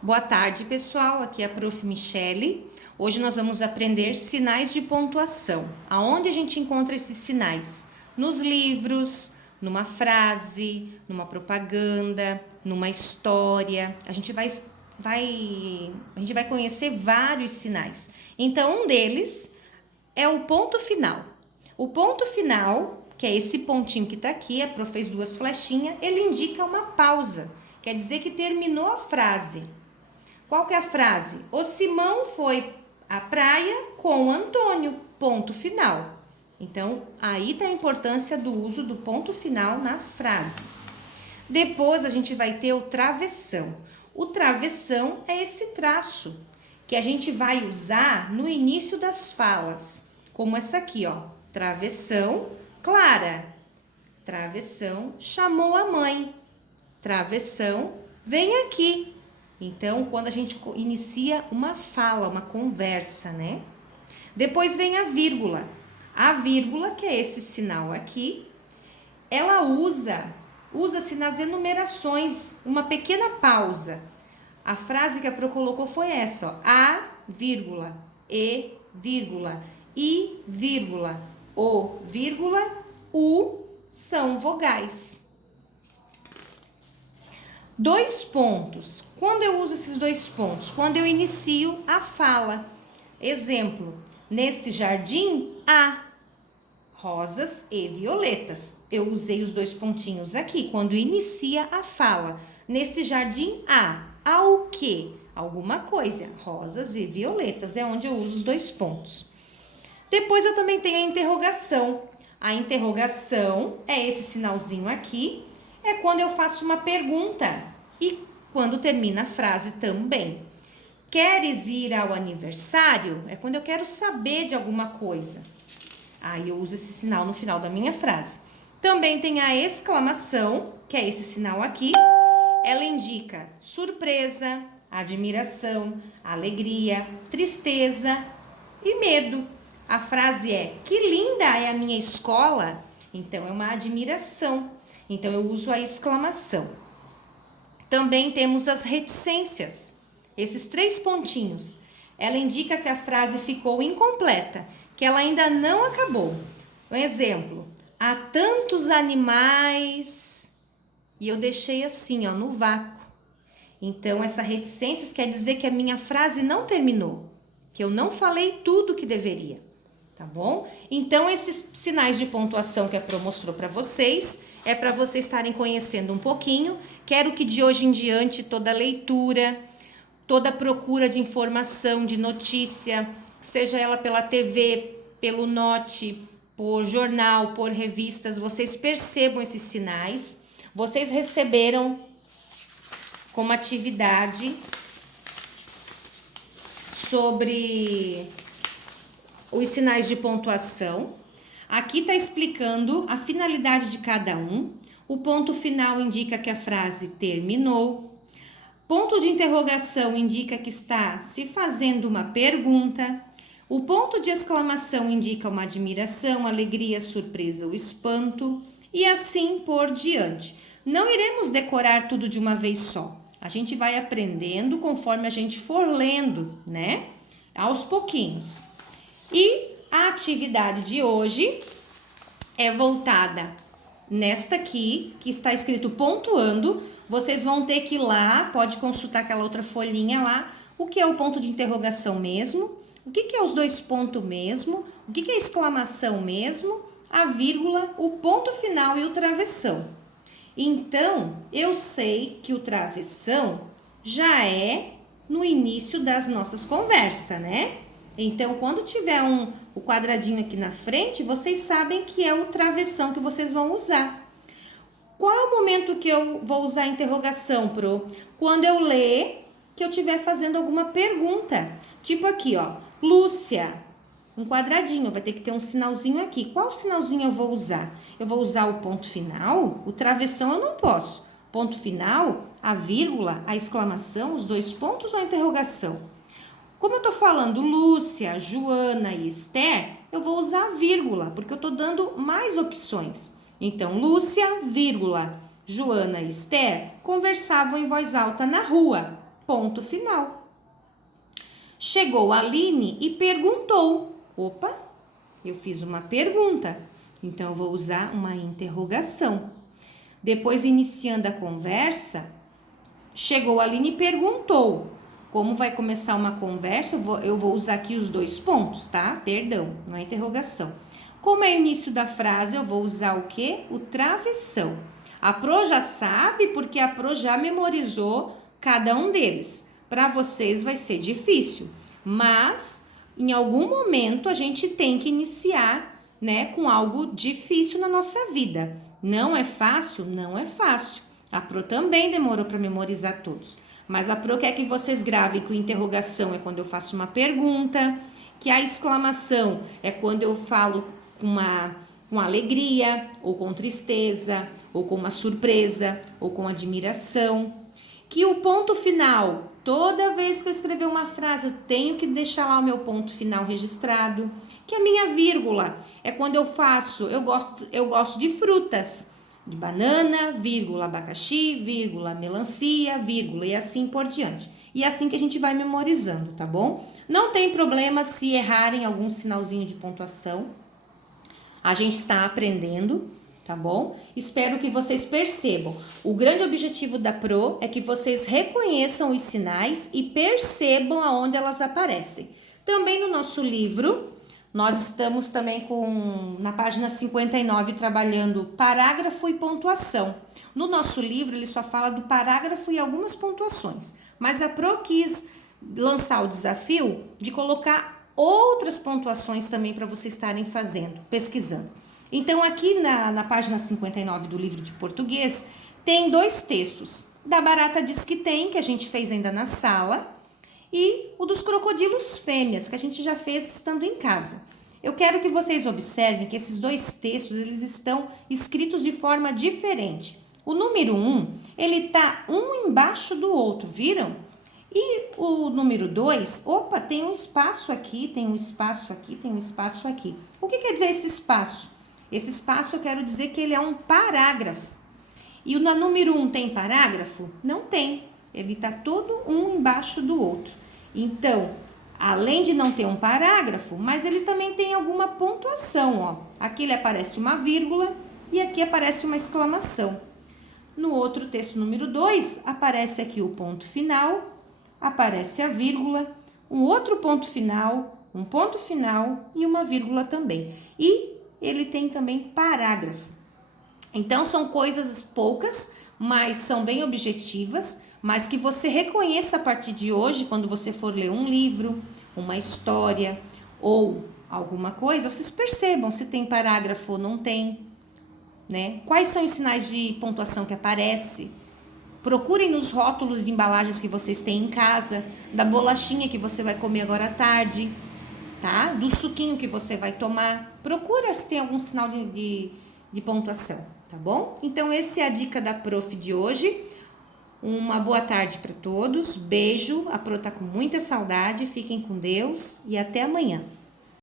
Boa tarde, pessoal. Aqui é a Prof. Michele. Hoje nós vamos aprender sinais de pontuação. Aonde a gente encontra esses sinais? Nos livros, numa frase, numa propaganda, numa história. A gente vai conhecer vários sinais. Então, um deles é o ponto final. O ponto final, que é esse pontinho que está aqui, a Prof fez duas flechinhas, ele indica uma pausa. Quer dizer que terminou a frase. Qual que é a frase? O Simão foi à praia com o Antônio, ponto final. Então, aí está a importância do uso do ponto final na frase. Depois, a gente vai ter o travessão. O travessão é esse traço que a gente vai usar no início das falas. Como essa aqui, ó. Travessão, Clara. Travessão, chamou a mãe. Travessão, vem aqui. Então, quando a gente inicia uma fala, uma conversa, né? Depois vem a vírgula. A vírgula, que é esse sinal aqui, ela usa-se nas enumerações, uma pequena pausa. A frase que a Pro colocou foi essa, ó. A, vírgula, e, vírgula, I, vírgula, o, vírgula, U são vogais. 2 pontos. Quando eu uso esses 2 pontos? Quando eu inicio a fala. Exemplo, neste jardim há rosas e violetas. Eu usei os 2 pontinhos aqui, quando inicia a fala. Nesse jardim há o quê? Alguma coisa, rosas e violetas, é onde eu uso os 2 pontos. Depois eu também tenho a interrogação. A interrogação é esse sinalzinho aqui, é quando eu faço uma pergunta e quando termina a frase também. Queres ir ao aniversário? É quando eu quero saber de alguma coisa. Aí eu uso esse sinal no final da minha frase. Também tem a exclamação, que é esse sinal aqui. Ela indica surpresa, admiração, alegria, tristeza e medo. A frase é: que linda é a minha escola. Então é uma admiração. Então, eu uso a exclamação. Também temos as reticências. Esses 3 pontinhos. Ela indica que a frase ficou incompleta, que ela ainda não acabou. Um exemplo. Há tantos animais. E eu deixei assim, ó, no vácuo. Então, essa reticências quer dizer que a minha frase não terminou. Que eu não falei tudo que deveria. Tá bom? Então, esses sinais de pontuação que a Pro mostrou para vocês, é para vocês estarem conhecendo um pouquinho. Quero que de hoje em diante toda leitura, toda procura de informação, de notícia, seja ela pela TV, pelo Note, por jornal, por revistas, vocês percebam esses sinais. Vocês receberam como atividade sobre os sinais de pontuação. Aqui está explicando a finalidade de cada um. O ponto final indica que a frase terminou. Ponto de interrogação indica que está se fazendo uma pergunta. O ponto de exclamação indica uma admiração, alegria, surpresa ou espanto. E assim por diante. Não iremos decorar tudo de uma vez só. A gente vai aprendendo conforme a gente for lendo, né? Aos pouquinhos. E a atividade de hoje é voltada nesta aqui, que está escrito pontuando. Vocês vão ter que ir lá, pode consultar aquela outra folhinha lá, o que é o ponto de interrogação mesmo, o que é os 2 pontos mesmo, o que é a exclamação mesmo, a vírgula, o ponto final e o travessão. Então, eu sei que o travessão já é no início das nossas conversas, né? Então, quando tiver o quadradinho aqui na frente, vocês sabem que é o travessão que vocês vão usar. Qual é o momento que eu vou usar a interrogação, Pro? Quando eu ler que eu estiver fazendo alguma pergunta. Tipo aqui, ó. Lúcia, um quadradinho, vai ter que ter um sinalzinho aqui. Qual sinalzinho eu vou usar? Eu vou usar o ponto final? O travessão eu não posso. Ponto final, a vírgula, a exclamação, os 2 pontos ou a interrogação? Como eu tô falando Lúcia, Joana e Esther, eu vou usar a vírgula, porque eu tô dando mais opções. Então, Lúcia, vírgula, Joana e Esther conversavam em voz alta na rua. ponto final. Chegou a Aline e perguntou. Opa, eu fiz uma pergunta, então eu vou usar uma interrogação. Depois, iniciando a conversa, chegou a Aline e perguntou. Como vai começar uma conversa, eu vou usar aqui os dois pontos, tá? Perdão, não é interrogação. Como é o início da frase, eu vou usar o quê? O travessão. A Pro já sabe, porque a Pro já memorizou cada um deles. Para vocês vai ser difícil, mas em algum momento a gente tem que iniciar, né, com algo difícil na nossa vida. Não é fácil? Não é fácil. A Pro também demorou para memorizar todos. Mas a Pro quer que vocês gravem que a interrogação é quando eu faço uma pergunta, que a exclamação é quando eu falo com alegria, ou com tristeza, ou com uma surpresa, ou com admiração. Que o ponto final, toda vez que eu escrever uma frase, eu tenho que deixar lá o meu ponto final registrado. Que a minha vírgula é quando eu gosto de frutas. De banana, vírgula, abacaxi, vírgula, melancia, vírgula e assim por diante. E é assim que a gente vai memorizando, tá bom? Não tem problema se errarem algum sinalzinho de pontuação. A gente está aprendendo, tá bom? Espero que vocês percebam. O grande objetivo da Pro é que vocês reconheçam os sinais e percebam aonde elas aparecem. Também no nosso livro, nós estamos também na página 59 trabalhando parágrafo e pontuação. No nosso livro ele só fala do parágrafo e algumas pontuações, mas a Pro quis lançar o desafio de colocar outras pontuações também para vocês estarem fazendo, pesquisando. Então aqui na página 59 do livro de português tem dois textos. Da Barata Diz Que Tem, que a gente fez ainda na sala, e o dos crocodilos fêmeas, que a gente já fez estando em casa. Eu quero que vocês observem que esses dois textos, eles estão escritos de forma diferente. O número 1, ele está um embaixo do outro, viram? E o número 2, opa, tem um espaço aqui, tem um espaço aqui, tem um espaço aqui. O que quer dizer esse espaço? Esse espaço eu quero dizer que ele é um parágrafo. E o número 1 tem parágrafo? Não tem. Ele está todo um embaixo do outro. Então, além de não ter um parágrafo, mas ele também tem alguma pontuação, ó. Aqui ele aparece uma vírgula e aqui aparece uma exclamação. No outro texto número 2, aparece aqui o ponto final, aparece a vírgula, um outro ponto final, um ponto final e uma vírgula também. E ele tem também parágrafo. Então, são coisas poucas, mas são bem objetivas, mas que você reconheça a partir de hoje, quando você for ler um livro, uma história ou alguma coisa, vocês percebam se tem parágrafo ou não tem, né? Quais são os sinais de pontuação que aparecem? Procurem nos rótulos de embalagens que vocês têm em casa, da bolachinha que você vai comer agora à tarde, tá? Do suquinho que você vai tomar. Procura se tem algum sinal de pontuação, tá bom? Então, essa é a dica da Prof de hoje. Uma boa tarde para todos. Beijo. A Pro tá com muita saudade. Fiquem com Deus e até amanhã.